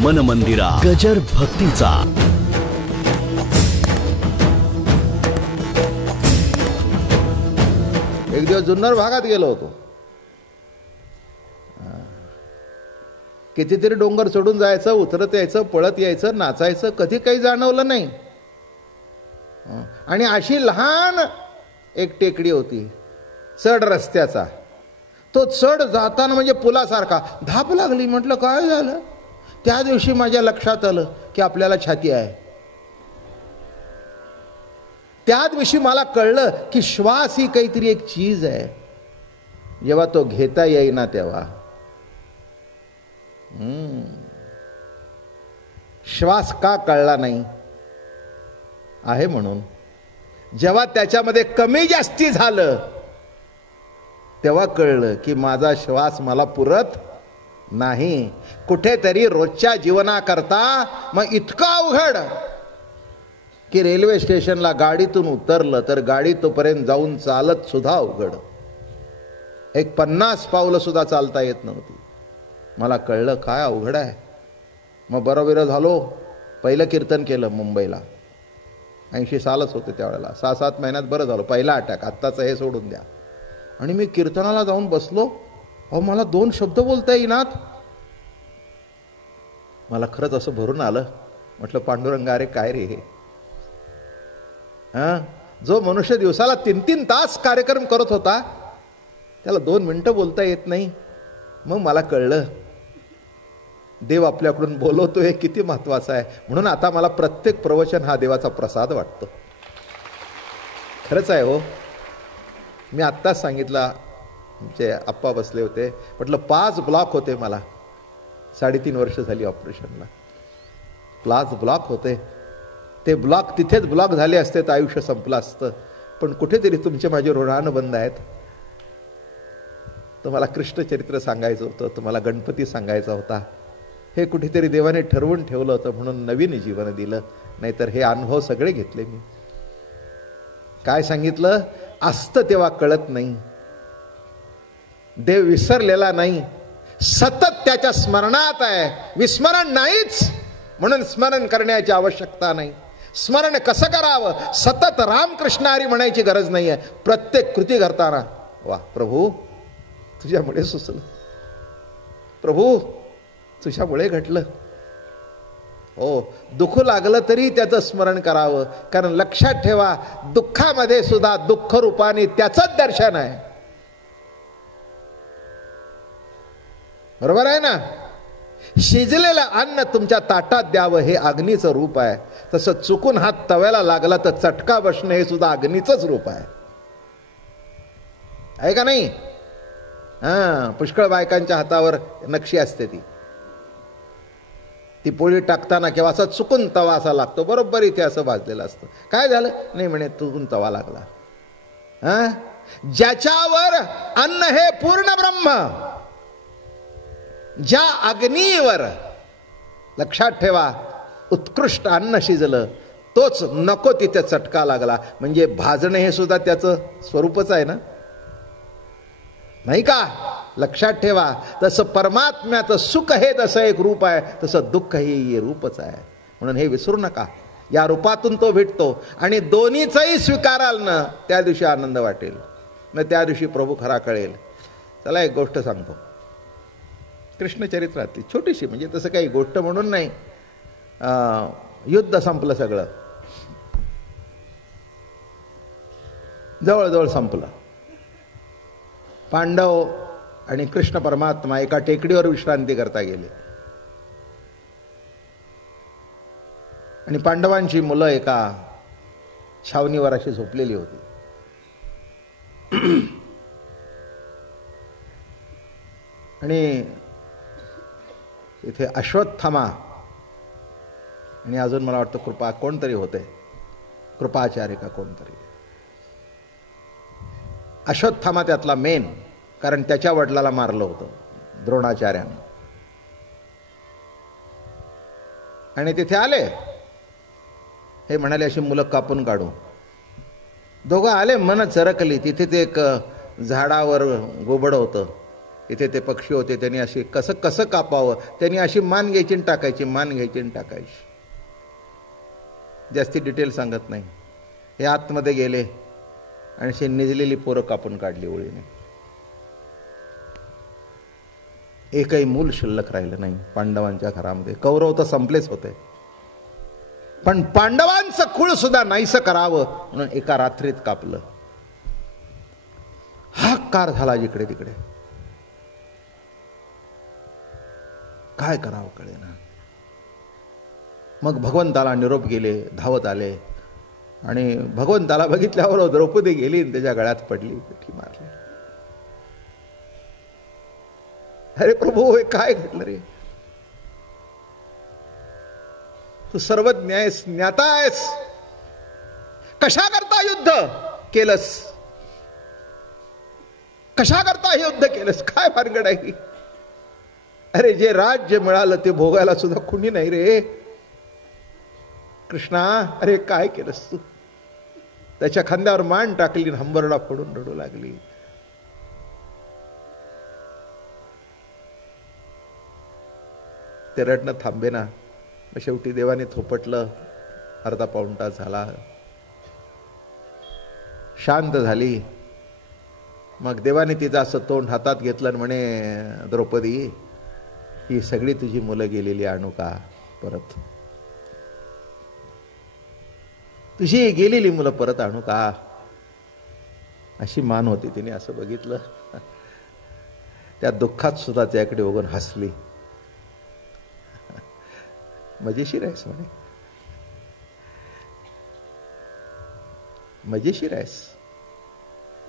मन मंदिरा गजर भक्तीचा. एक दिवस जुन्नर भागात गेलो होतो. कितीतरी डोंगर चढून जायचं, उतरत यायचं, पळत यायचं, नाचायचं, कधी काही जाणवलं नाही. आणि अशी लहान एक टेकडी होती चढ रस्त्याचा. तो चढ जाताना म्हणजे पुलासारखा धाप लागली. म्हटलं काय झालं? त्या दिवशी माझ्या लक्षात आलं की आपल्याला छाती आहे. त्या दिवशी मला कळलं की श्वास ही काहीतरी एक चीज आहे. जेव्हा तो घेता येईना तेव्हा श्वास का कळला नाही आहे म्हणून. जेव्हा त्याच्यामध्ये कमी जास्ती झालं तेव्हा कळलं की माझा श्वास मला पुरत नाही. कुठेतरी रोजच्या जीवनाकरता मग इतकं अवघड की रेल्वे स्टेशनला गाडीतून उतरलं तर गाडी तोपर्यंत जाऊन चालत सुद्धा अवघड. एक 50 पावलं सुद्धा चालता येत नव्हती. मला कळलं काय अवघड आहे. मग बरोबर झालो. पहिलं कीर्तन केलं मुंबईला. 80 सालच होते त्यावेळेला. 6-7 महिन्यात बरं झालं. पहिला अटॅक, आत्ताचं हे सोडून द्या. आणि मी कीर्तनाला जाऊन बसलो. अहो मला 2 शब्द बोलता येईनात. मला खरंच असं भरून आलं. म्हटलं पांडुरंगा अरे काय रे हे. जो मनुष्य दिवसाला 3-3 तास कार्यक्रम करत होता त्याला 2 मिनिटं बोलता येत नाही. मग मला कळलं देव आपल्याकडून बोलवतो हे किती महत्वाचं आहे. म्हणून आता मला प्रत्येक प्रवचन हा देवाचा प्रसाद वाटतो. खरंच आहे हो. मी आत्ताच सांगितलं, जे आप्पा बसले होते, म्हटलं 5 ब्लॉक होते मला. 3.5 वर्ष झाली ऑपरेशनला. 5 ब्लॉक होते. ते ब्लॉक तिथेच ब्लॉक झाले असते तर आयुष्य संपलं असतं. पण कुठेतरी तुमचे माझे ऋणानुबंध आहेत. तुम्हाला कृष्णचरित्र सांगायचं होतं, तुम्हाला गणपती सांगायचा होता. हे कुठेतरी देवाने ठरवून ठेवलं होतं म्हणून नवीन जीवन दिलं. नाहीतर हे अनुभव सगळे घेतले मी. काय सांगितलं असतं तेव्हा कळत नाही. देव विसरलेला नाही, सतत त्याच्या स्मरणात आहे. विस्मरण नाहीच म्हणून स्मरण करण्याची आवश्यकता नाही. स्मरण कसं करावं? सतत रामकृष्ण हरी म्हणायची गरज नाही आहे. प्रत्येक कृती करताना वा प्रभू तुझ्यामुळे सुचलं, प्रभू तुझ्यामुळे घडलं. हो, दुःख लागलं तरी त्याचं स्मरण करावं. कारण लक्षात ठेवा दुःखामध्ये सुद्धा दुःख रूपाने त्याचंच दर्शन आहे. बरोबर आहे ना? शिजलेलं अन्न तुमच्या ताटात द्यावं हे अग्नीचं रूप आहे. तसं चुकून हात तव्याला लागला तर चटका बसणं हे सुद्धा अग्नीचंच रूप आहे. आहे का नाही? पुष्कळ बायकांच्या हातावर नक्षी असते. ती पोळी टाकताना किंवा असा चुकून तवा असा लागतो. बरोबर इथे असं भाजलेलं असतं. काय झालं? नाही म्हणे चुकून तवा लागला. ज्याच्यावर अन्न हे पूर्ण ब्रह्म, ज्या अग्नीवर लक्षात ठेवा उत्कृष्ट अन्न शिजलं तोच नको तिथे चटका लागला. म्हणजे भाजणं हे सुद्धा त्याचं स्वरूपच आहे ना, नाही का? लक्षात ठेवा. तसं परमात्म्याचं सुख हे तसं एक रूप आहे, तसं दुःख हे रूपच आहे. म्हणून हे विसरू नका. या रूपातून तो भेटतो आणि दोन्हीचंही स्वीकाराल ना त्या दिवशी आनंद वाटेल. मग त्या दिवशी प्रभू खरा कळेल. चला एक गोष्ट सांगतो कृष्णचरित्रातली, छोटीशी, म्हणजे तसं काही गोष्ट म्हणून नाही. युद्ध संपलं, सगळं जवळजवळ संपलं. पांडव आणि कृष्ण परमात्मा एका टेकडीवर विश्रांती करता गेले आणि पांडवांची मुलं एका छावणीवर अशी झोपलेली होती. आणि इथे अश्वत्थामा आणि अजून मला वाटतं कृपा कोणतरी होते, कृपाचार्य का कोणतरी. अश्वत्थामा त्यातला मेन, कारण त्याच्या वडिलाला मारलं होतं द्रोणाचार्यानं. आणि तिथे आले. हे म्हणाले अशी मुलं कापून काढू. दोघं आले, मन चरकली. तिथे ते एक झाडावर गोबड होतं. इथे ते पक्षी होते, त्यांनी अशी कसं कसं कापावं, त्यांनी अशी मान घ्यायची आणि टाकायची, मान घ्यायची आणि टाकायची. जास्ती डिटेल सांगत नाही. हे आतमध्ये गेले आणि अशी निजलेली पोरं कापून काढली ओळीने. एकही मूल शिल्लक राहिलं नाही पांडवांच्या घरामध्ये. कौरव तर संपलेच होते, पण पांडवांचं कुळ सुद्धा नाहीसं करावं म्हणून एका रात्रीत कापलं. हाकार झाला जिकडे तिकडे. काय करावं कळेना. मग भगवंताला निरोप गेले, धावत आले आणि भगवंताला बघितल्यावर द्रौपदी गेली आणि त्याच्या गळ्यात पडली, मिठी मारली. अरे प्रभू, हे काय घडलं रे? तू सर्वज्ञ आहेस, ज्ञाता आहेस, कशा करता युद्ध केलंस? कशा करता युद्ध केलंस? काय भानगड आहे? अरे जे राज्य मिळालं ते भोगायला सुद्धा कुणी नाही रे कृष्णा. अरे काय केलंस तू? त्याच्या खांद्यावर मान टाकली, हंबरडा फोडून रडू लागली. ते रडणं थांबे ना. शेवटी देवाने थोपटलं. अर्धा पाऊण तास झाला, शांत झाली. मग देवाने तिचं असं तोंड हातात घेतलं आणि म्हणे, द्रौपदी, ही सगळी तुझी मुलं गेलेली आणू का परत? तुझी गेलेली मुलं परत आणू का? अशी मान होती. तिने असं बघितलं. त्या दुःखात सुद्धा त्याकडे बघून हसली. मजेशीर आहेस म्हणे, मजेशीर आहेस.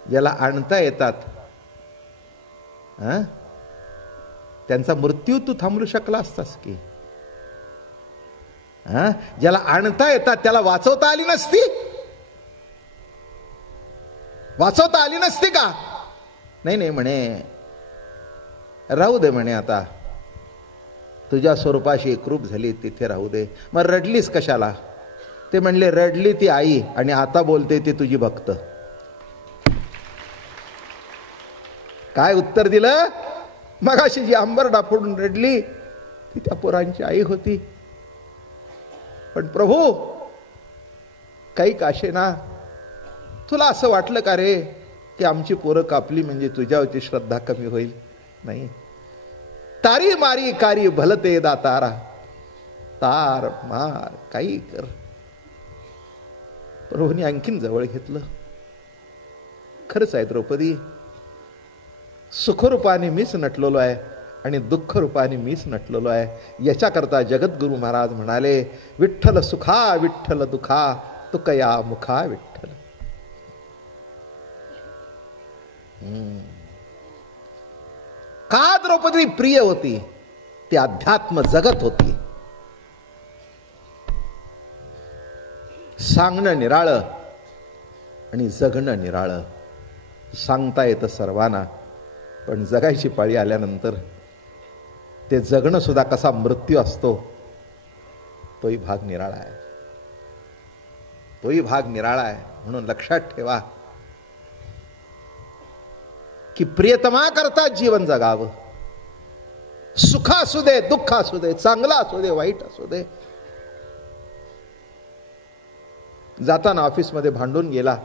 ज्याला आणता येतात त्यांचा मृत्यू तू थांबवू शकला असतास की. ज्याला आणता येतात त्याला वाचवता आली नसती? वाचवता आली नसती का? नाही नाही म्हणे, राहू दे म्हणे, आता तुझ्या स्वरूपाशी एकरूप झाली तिथे राहू दे. मग रडलीस कशाला? ते म्हणले, रडली ती आई आणि आता बोलते ती तुझी भक्त. काय उत्तर दिलं? मगाशी जी अंबरडा फोडून रडली ती त्या पोरांची आई होती. पण प्रभू, काही काशेना, तुला असं वाटलं का रे की आमची पोरं कापली म्हणजे तुझ्यावरची श्रद्धा कमी होईल? नाही. तारी मारी कारी भलते दातारा, तार मार काही कर. प्रभूंनी आणखीन जवळ घेतलं. खरंच आहे द्रौपदी, सुखरूपाने मीच नटलेलो आहे आणि दुःख रूपाने मीच नटलेलो आहे. याच्याकरता जगद्गुरु महाराज म्हणाले, विठ्ठल सुखा विठ्ठल दुखा तुकया मुखा विठ्ठल. का द्रौपदी प्रिय होती? ती अध्यात्म जगत होती. सांगणं निराळं आणि जगणं निराळं. सांगता येतं सर्वांना, पण जगायची पाळी आल्यानंतर ते जगणं सुद्धा कसा मृत्यू असतो, तोही भाग निराळा आहे. तोही भाग निराळा आहे. म्हणून लक्षात ठेवा की प्रियतमा करता जीवन जगावं. सुख असू दे, दुःख असू दे, चांगला असू दे, वाईट असू दे. जाताना ऑफिसमध्ये भांडून गेला,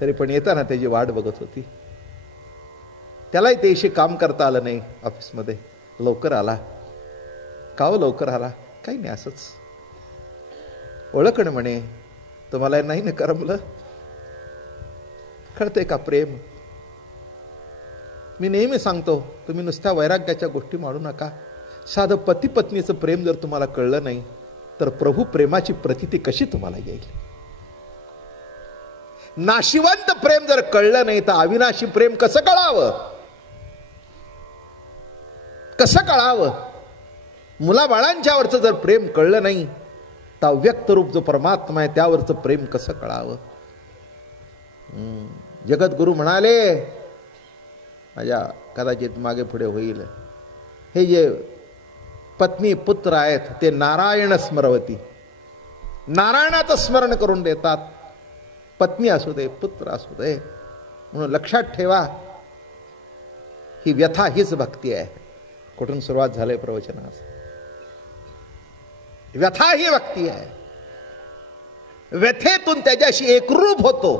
तरी पण येताना त्याची वाट बघत होती. त्यालाही त्याशी काम करता आलं नाही. ऑफिसमध्ये लवकर आला. का हो लवकर आला? काही नाही, असंच. ओळखणं म्हणे, तुम्हाला नाही ना करमलं? कळतंय का प्रेम? मी नेहमी सांगतो, तुम्ही नुसत्या वैराग्याच्या गोष्टी मांडू नका. साधं पती पत्नीचं प्रेम जर तुम्हाला कळलं नाही तर प्रभू प्रेमाची प्रतीती कशी तुम्हाला येईल? नाशिवंत प्रेम जर कळलं नाही तर अविनाशी प्रेम कसं कळावं? कसं कळावं? मुलाबाळांच्यावरचं जर प्रेम कळलं नाही तर अव्यक्त रूप जो परमात्मा आहे त्यावरचं प्रेम कसं कळावं? जगद्गुरु म्हणाले, माझ्या कदाचित मागे पुढे होईल, हे जे पत्नी पुत्र आहेत ते नारायण स्मरवती, नारायणाचं स्मरण करून देतात. पत्नी असू दे, पुत्र असू दे. म्हणून लक्षात ठेवा, ही व्यथा हीच भक्ती आहे. कुठून सुरुवात झालंय प्रवचनास? व्यथा ही भक्ती आहे. व्यथेतून त्याच्याशी एकरूप होतो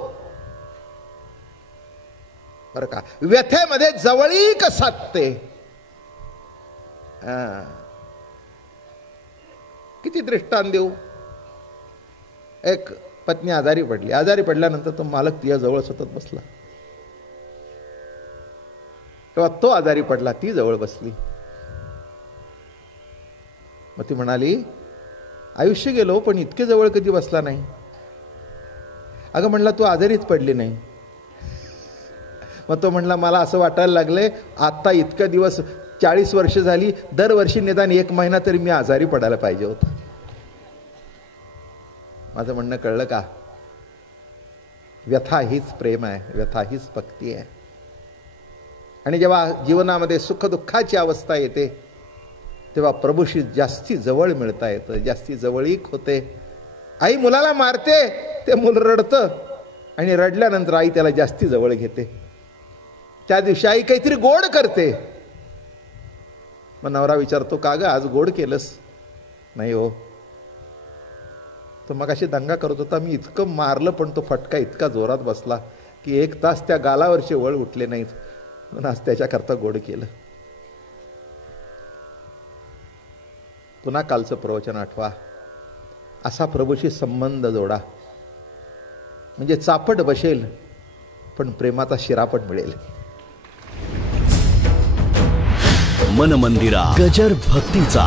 बरं का. व्यथेमध्ये जवळीक साधते. किती दृष्टांत देऊ. एक पत्नी आजारी पडली. आजारी पडल्यानंतर तो मालक तिच्या जवळ सतत बसला. तेव्हा तो आजारी पडला, ती जवळ बसली. मग ती म्हणाली, आयुष्य गेलो पण इतके जवळ कधी बसला नाही. अगं म्हणला, तू आजारीच पडली नाही. मग तो म्हणला, मला असं वाटायला लागलंय आता इतक्या दिवस 40 वर्ष झाली, दरवर्षी निदान 1 महिना तरी मी आजारी पडायला पाहिजे होता. माझं म्हणणं कळलं का? व्यथा हीच प्रेम आहे, व्यथा हीच भक्ती आहे. आणि जेव्हा जीवनामध्ये सुखदुःखाची अवस्था येते तेव्हा प्रभूशी जास्ती जवळ मिळता येतं, जास्ती जवळीक होते. आई मुलाला मारते, ते मूल रडतं आणि रडल्यानंतर आई त्याला जास्ती जवळ घेते. त्या दिवशी आई काहीतरी गोड करते. मग नवरा विचारतो, का ग आज गोड केलंस? नाही हो, तो मग अशी दंगा करत होता, मी इतकं मारलं पण तो फटका इतका जोरात बसला की 1 तास त्या गालावरचे वळ उठले नाहीत, म्हणून आज त्याच्याकरता गोड केलं. पुन्हा कालचं प्रवचन आठवा. असा प्रभूशी संबंध जोडा, म्हणजे चापट बसेल पण प्रेमाचा शिरापट मिळेल. मन मंदिरा गजर भक्तीचा.